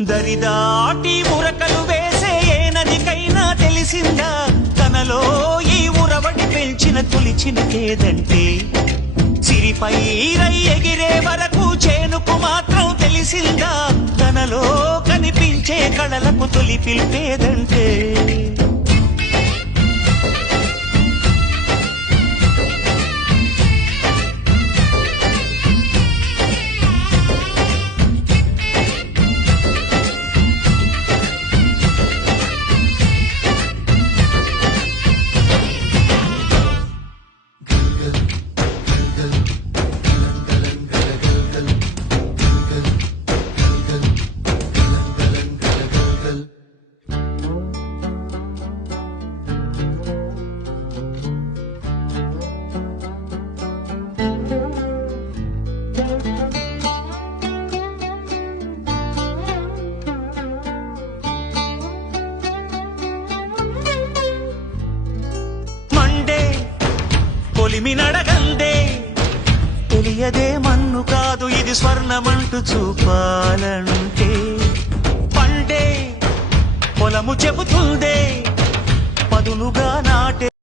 దరిదాటి ఉరకలు వేసే ఏ నదికైనా తెలిసిందా తనలో ఈ ఉరవడి పెంచిన తొలిచినకేదంటే సిరిపై రై ఎగిరే వరకు చేనుకు మాత్రం తెలిసిందా తనలో కనిపించే కళలకు తొలి పిలిపేదంటే కొలిమినడగందే తెలియదే మన్ను కాదు ఇది స్వర్ణమంటూ చూపాలంటే పండే పొలము చెబుతుందే